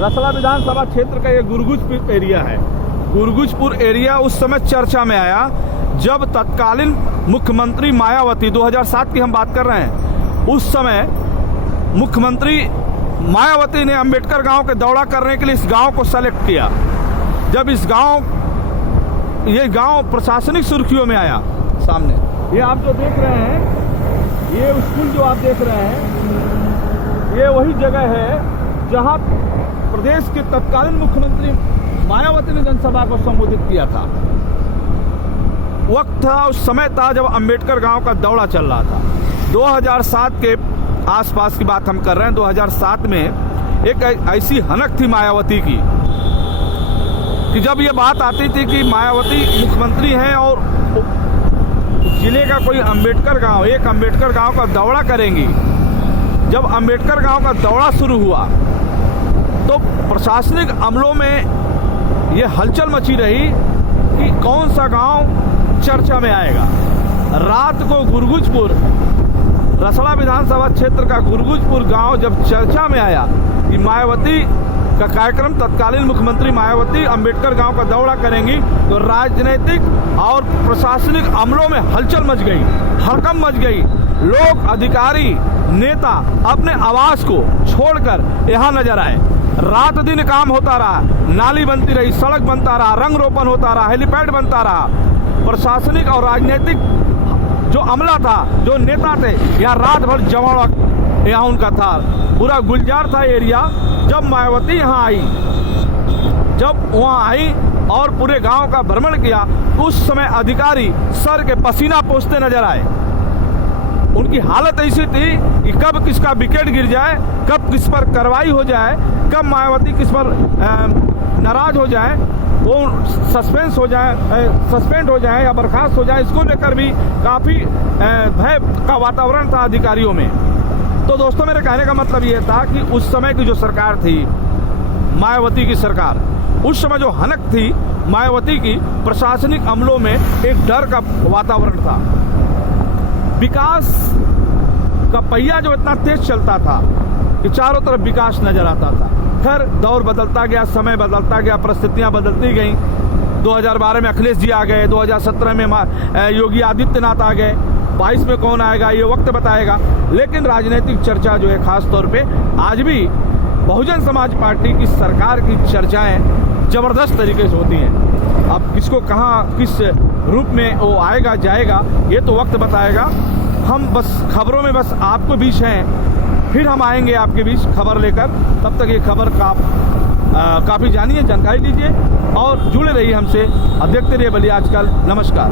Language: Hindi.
रसला विधानसभा क्षेत्र का ये गुरगुजपुर एरिया है। गुरगुजपुर एरिया उस समय चर्चा में आया जब तत्कालीन मुख्यमंत्री मायावती, 2007 की हम बात कर रहे हैं, उस समय मुख्यमंत्री मायावती ने अंबेडकर गांव के दौरा करने के लिए इस गांव को सेलेक्ट किया। जब ये गांव प्रशासनिक सुर्खियों में आया सामने, ये आप जो देख रहे हैं, ये स्कूल जो आप देख रहे हैं, ये वही जगह है जहां प्रदेश के तत्कालीन मुख्यमंत्री मायावती ने जनसभा को संबोधित किया था। वक्त था, उस समय था जब अंबेडकर गांव का दौरा चल रहा था। 2007 के आसपास की बात हम कर रहे हैं। 2007 में एक ऐसी हनक थी मायावती की कि जब ये बात आती थी कि मायावती मुख्यमंत्री हैं और जिले का कोई अंबेडकर गांव, एक अंबेडकर गांव का दौरा करेंगी। जब अंबेडकर गांव का दौरा शुरू हुआ तो प्रशासनिक अमलों में ये हलचल मची रही कि कौन सा गांव चर्चा में आएगा। रात को गुरगुजपुर, रसला विधानसभा क्षेत्र का गुरगुजपुर गांव जब चर्चा में आया कि मायावती का कार्यक्रम, तत्कालीन मुख्यमंत्री मायावती अंबेडकर गांव का दौरा करेंगी, तो राजनीतिक और प्रशासनिक अमलों में हलचल मच गई, हड़कंप मच गई। लोग, अधिकारी, नेता अपने आवास को छोड़कर यहाँ नजर आए। रात दिन काम होता रहा, नाली बनती रही, सड़क बनता रहा, रंग रोपण होता रहा, हेलीपैड बनता रहा। प्रशासनिक और राजनीतिक जो अमला था, जो नेता थे, यहाँ रात भर जमावड़ा यहाँ उनका था। पूरा गुलजार था एरिया। जब मायावती यहाँ आई, जब वहाँ आई और पूरे गांव का भ्रमण किया, उस समय अधिकारी सर के पसीना पोंछते नजर आए। उनकी हालत ऐसी थी कि कब किसका विकेट गिर जाए, कब किस पर कार्रवाई हो जाए, कब मायावती किस पर नाराज हो जाए, वो सस्पेंड हो जाए या बर्खास्त हो जाए, इसको लेकर भी काफ़ी भय का वातावरण था अधिकारियों में। तो दोस्तों, मेरे कहने का मतलब ये था कि उस समय की जो सरकार थी, मायावती की सरकार, उस समय जो हनक थी मायावती की, प्रशासनिक अमलों में एक डर का वातावरण था। विकास का पहिया जो इतना तेज चलता था कि चारों तरफ विकास नजर आता था। खैर, दौर बदलता गया, समय बदलता गया, परिस्थितियां बदलती गईं। 2012 में अखिलेश जी आ गए, 2017 में योगी आदित्यनाथ आ गए, 22 में कौन आएगा ये वक्त बताएगा। लेकिन राजनीतिक चर्चा जो है, खास तौर पे आज भी बहुजन समाज पार्टी की सरकार की चर्चाएं जबरदस्त तरीके से होती हैं। अब किसको कहाँ, किस रूप में वो आएगा जाएगा, ये तो वक्त बताएगा। हम बस खबरों में बस आपके बीच हैं, फिर हम आएंगे आपके बीच खबर लेकर। तब तक ये खबर का काफ़ी जानिए, जानकारी लीजिए और जुड़े रहिए हमसे और देखते रहिए बलिया आजकल। नमस्कार।